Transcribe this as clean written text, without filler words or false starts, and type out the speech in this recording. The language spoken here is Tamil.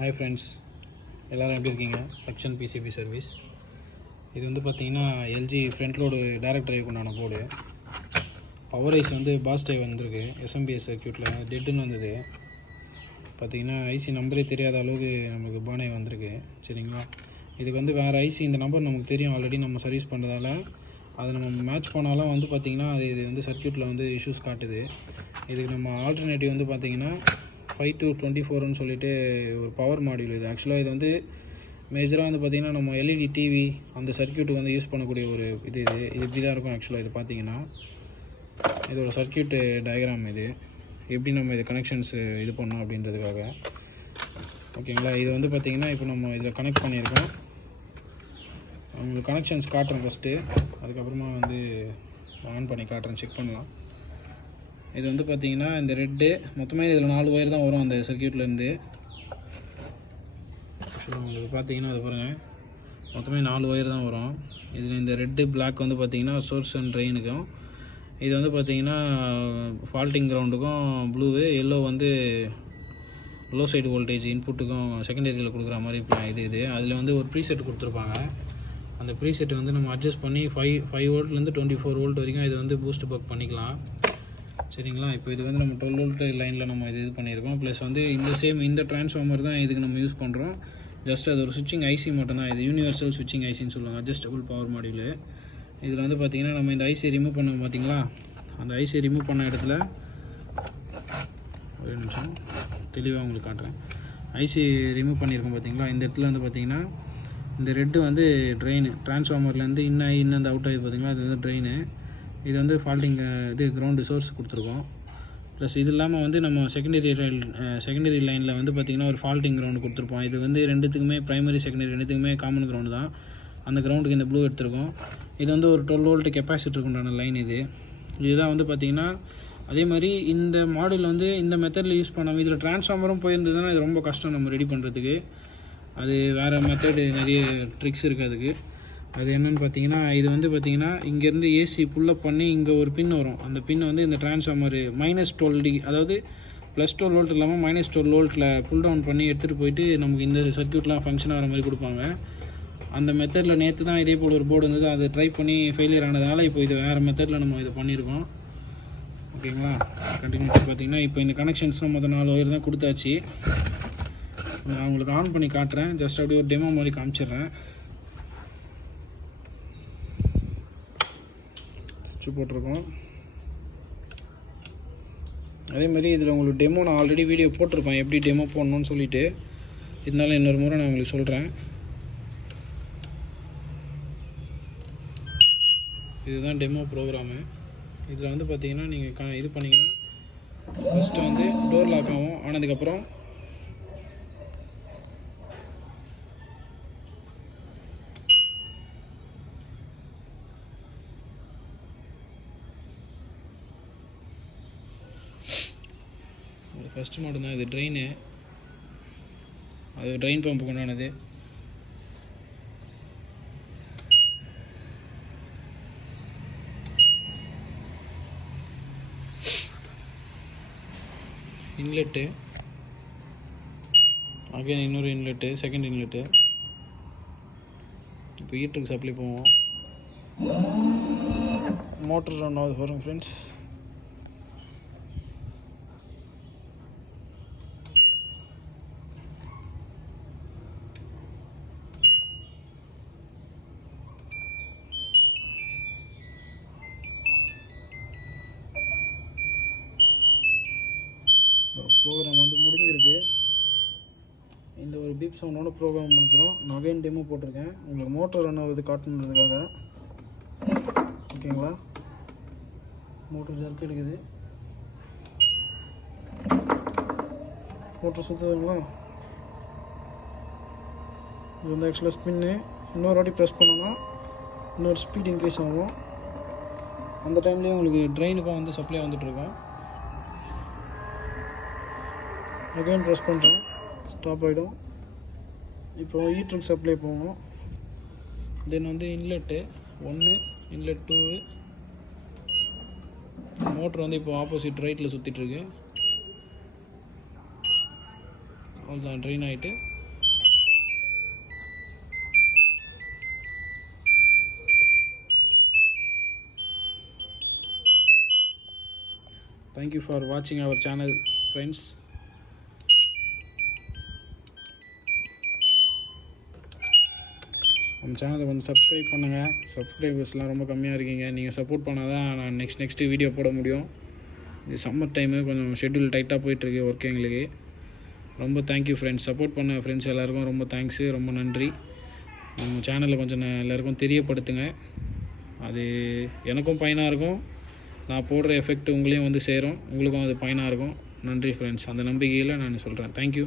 ஹாய் ஃப்ரெண்ட்ஸ், எல்லோரும் எப்படி இருக்கீங்க? Lakshan PCB service. இது வந்து பார்த்திங்கன்னா LG front load direct drive கொண்டான போர்டு. பவர் ஐஸ் வந்து பாஸ் ட்ரைவ் வந்திருக்கு. எஸ்எம்பிஎஸ் சர்க்யூட்டில் டெட்டுன்னு வந்தது. பார்த்திங்கன்னா ஐசி நம்பரே தெரியாத அளவுக்கு நமக்கு பானை வந்திருக்கு. சரிங்களா, இதுக்கு வந்து வேறு ஐசி இந்த நம்பர் நமக்கு தெரியும், ஆல்ரெடி நம்ம சர்வீஸ் பண்ணுறதால அதை நம்ம மேட்ச் பண்ணாலும் வந்து பார்த்திங்கன்னா இது வந்து சர்க்யூட்டில் வந்து இஷ்யூஸ் காட்டுது. இதுக்கு நம்ம ஆல்டர்னேட்டிவ் வந்து பார்த்திங்கன்னா 5 to 24ன்னு சொல்லிட்டு ஒரு பவர் மாடியூல். இது ஆக்சுவலாக இது வந்து மேஜராக வந்து பார்த்திங்கன்னா நம்ம எல்இடி டிவி அந்த சர்க்யூட்டுக்கு வந்து யூஸ் பண்ணக்கூடிய ஒரு இது இப்படி தான் இருக்கும். ஆக்சுவலாக இது பார்த்திங்கன்னா இதோட சர்க்யூட் டயக்ராம். இது எப்படி நம்ம இது கனெக்ஷன்ஸ் இது பண்ணோம் அப்படின்றதுக்காக. ஓகேங்களா, இது வந்து பார்த்திங்கன்னா இப்போ நம்ம இதில் கனெக்ட் பண்ணியிருக்கோம். உங்களுக்கு கனெக்ஷன்ஸ் காட்டுறேன் ஃபஸ்ட்டு, அதுக்கப்புறமா வந்து ஆன் பண்ணி காட்டுறேன், செக் பண்ணலாம். இது வந்து பார்த்திங்கன்னா இந்த ரெட்டு மொத்தமாக இதில் 4 ஒயர் தான் வரும் அந்த சர்க்யூட்லேருந்து. உங்களுக்கு பார்த்தீங்கன்னா அது பாருங்கள், மொத்தமே 4 ஒயர் தான் வரும். இதில் இந்த ரெட்டு பிளாக் வந்து பார்த்திங்கன்னா சோர்ஸ் அண்ட் ட்ரெயினுக்கும், இது வந்து பார்த்திங்கன்னா ஃபால்ட்டிங் கிரவுண்டுக்கும், ப்ளூவு எல்லோ வந்து லோ சைடு வோல்டேஜ் இன்புட்டுக்கும் செகண்டரியில் கொடுக்குற மாதிரி இது அதில் வந்து ஒரு ப்ரீசெட் கொடுத்துருப்பாங்க. அந்த ப்ரீசெட் வந்து நம்ம அட்ஜஸ்ட் பண்ணி 5 வோல்ட்லேருந்து 24 வோல்ட் வரைக்கும் இது வந்து பூஸ்ட் பக் பண்ணிக்கலாம். சரிங்களா, இப்போ இது வந்து நம்ம 12 வோல்ட் லைனில் நம்ம இது பண்ணியிருக்கோம். ப்ளஸ் வந்து இந்த டிரான்ஸ்ஃபார்மர் தான் இதுக்கு நம்ம யூஸ் பண்ணுறோம். ஜஸ்ட் அது ஒரு சுவிட்சிங் ஐசி மட்டும்தான். இது யூனிவர்சல் சுவிட்சிங் ஐசின்னு சொல்லுவாங்க, அட்ஜஸ்டபிள் பவர் மாடியூல். இதில் வந்து பார்த்திங்கன்னா நம்ம இந்த ஐசியை ரிமூவ் பண்ணோம் பார்த்திங்களா, அந்த ஐசியை ரிமூவ் பண்ண இடத்துல ஒரு நிமிஷம் தெளிவாக உங்களுக்கு காட்டுறேன். ஐசி ரிமூவ் பண்ணியிருக்கோம் பார்த்திங்களா, இந்த இடத்துல வந்து பார்த்திங்கன்னா இந்த ரெட்டு வந்து ட்ரெயின் டிரான்ஸ்ஃபார்மர்லேருந்து இன்னும் அந்த அவுட் ஆகி பார்த்திங்களா, அது வந்து ட்ரெயின். இது வந்து ஃபால்ட்டிங் இது கிரவுண்டு சோர்ஸ் கொடுத்துருக்கோம். ப்ளஸ் இது இல்லாமல் வந்து நம்ம செகண்டரி லைனில் வந்து பார்த்திங்கன்னா ஒரு ஃபால்ட்டிங் கிரவுண்டு கொடுத்துருப்போம். இது வந்து ரெண்டுத்துக்குமே ப்ரைமரி செகண்டரி ரெண்டுத்துக்குமே காமன் கிரவுண்டு தான். அந்த கிரவுண்டுக்கு இந்த ப்ளூ எடுத்துருக்கோம். இது வந்து ஒரு 12 வோல்ட் கெப்பாசிட்டருக்கு உண்டான லைன். இதுதான் வந்து பார்த்திங்கன்னா அதே மாதிரி இந்த மாடல் வந்து இந்த மெத்தடில் யூஸ் பண்ணாமல் இதில் டிரான்ஸ்ஃபார்மரும் போயிருந்ததுன்னா இது ரொம்ப கஷ்டம் நம்ம ரெடி பண்ணுறதுக்கு. அது வேறு மெத்தடு, நிறைய ட்ரிக்ஸ் இருக்குது அதுக்கு. அது என்னென்னு பார்த்தீங்கன்னா, இது வந்து பார்த்திங்கன்னா இங்கேருந்து ஏசி புல்லப் பண்ணி இங்கே ஒரு பின் வரும். அந்த பின் வந்து இந்த டிரான்ஸ்ஃபார்மர் -12 அதாவது +12 வோல்ட் இல்லாமல் -12 வோல்ட்டில் புல் டவுன் பண்ணி எடுத்துகிட்டு போயிட்டு நமக்கு இந்த சர்க்யூட்லாம் ஃபங்க்ஷன் ஆகிற மாதிரி கொடுப்பாங்க. அந்த மெத்தடில் நேற்று தான் இதே போல் ஒரு போர்டு இருந்தது, அதை ட்ரை பண்ணி ஃபெயிலியர் ஆனதுனால இப்போ இது வேறு மெத்தடில் நம்ம இதை பண்ணியிருக்கோம். ஓகேங்களா, கண்டினியூட்டி பார்த்திங்கன்னா இப்போ இந்த கனெக்ஷன்ஸ்லாம் மொத்தம் 4 ஒயர் தான் கொடுத்தாச்சு. நான் உங்களுக்கு ஆன் பண்ணி காட்டுறேன், ஜஸ்ட் அப்படியே ஒரு டெமோ மாதிரி காமிச்சிடுறேன். போட்டிருக்கோம். அதே மாதிரி இதில் உங்களுக்கு டெமோ நான் ஆல்ரெடி வீடியோ போட்டிருப்பேன், எப்படி டெமோ போடணும்னு சொல்லிட்டு. இருந்தாலும் இன்னொரு முறை நான் உங்களுக்கு சொல்கிறேன். இதுதான் டெமோ ப்ரோக்ராமு. இதில் வந்து பார்த்தீங்கன்னா நீங்கள் இது பண்ணிங்கன்னா ஃபஸ்ட்டு வந்து டோர் லாக் ஆகும். ஆனதுக்கப்புறம் ஃபஸ்ட்டு மாடல் தான் இது. ட்ரெயின், அது ட்ரெயின் பம்பு கொண்டானது. இன்லெட்டு, அகைன் இன்னொரு இன்லெட்டு, செகண்ட் இன்லெட்டு. இப்போ ஹீட்டருக்கு சப்ளை போவோம். மோட்டர் ரன் ஆகுது பாருங்க ஃப்ரெண்ட்ஸ். ப்ரோக்ராம் வந்து முடிஞ்சிருக்கு. இந்த ஒரு பீப் சவுண்டோட ப்ரோக்ராம் முடிஞ்சிடும். நான் அகைன் டெமோ போட்டிருக்கேன் உங்களுக்கு மோட்டர் ரன் ஆகுது காட்டணுன்றதுக்காக. ஓகேங்களா, மோட்டர் ஜர்க் எடுக்குது, மோட்டர் சுற்றுதுங்களா. இது வந்து ஆக்சுவலாக ஸ்பின்னு. இன்னொரு வாட்டி ப்ரெஸ் பண்ணோன்னா இன்னொரு ஸ்பீட் இன்க்ரீஸ் ஆகும். அந்த டைம்லேயும் உங்களுக்கு ட்ரெயினுக்கும் வந்து சப்ளை வந்துட்டுருக்கோம். அகைன் ப்ரெஸ் பண்ணுறேன், ஸ்டாப் ஆகிடும். இப்போ ஹீட்டருக்கு சப்ளை போவோம். தென் வந்து இன்லெட்டு 1, இன்லெட் 2. மோட்ரு வந்து இப்போ ஆப்போசிட் ரைட்டில் சுற்றிட்டுருக்கு. அவ்வளோதான், ட்ரெயின் ஆகிட்டு தேங்க்யூ ஃபார் வாட்சிங் அவர் சேனல் ஃப்ரெண்ட்ஸ். நம்ம சேனலை கொஞ்சம் சப்ஸ்கிரைப் பண்ணுங்கள். சப்ஸ்கிரைபர்ஸ்லாம் ரொம்ப கம்மியாக இருக்கீங்க. நீங்கள் சப்போர்ட் பண்ணால் தான் நான் நெக்ஸ்ட்டு வீடியோ போட முடியும். இது சம்மர் டைமு கொஞ்சம் ஷெட்யூல் டைட்டாக போயிட்டுருக்கு ஒர்க் எங்களுக்கு. ரொம்ப தேங்க்யூ ஃப்ரெண்ட்ஸ். சப்போர்ட் பண்ண ஃப்ரெண்ட்ஸ் எல்லாேருக்கும் ரொம்ப தேங்க்ஸு, ரொம்ப நன்றி. நம்ம சேனலில் கொஞ்சம் எல்லாேருக்கும் தெரியப்படுத்துங்க. அது எனக்கும் பயனாக இருக்கும். நான் போடுற எஃபெக்ட் உங்களையும் வந்து சேரும், உங்களுக்கும் அது பயனாக இருக்கும். நன்றி ஃப்ரெண்ட்ஸ். அந்த நம்பிக்கையில் நான் சொல்கிறேன். தேங்க்யூ.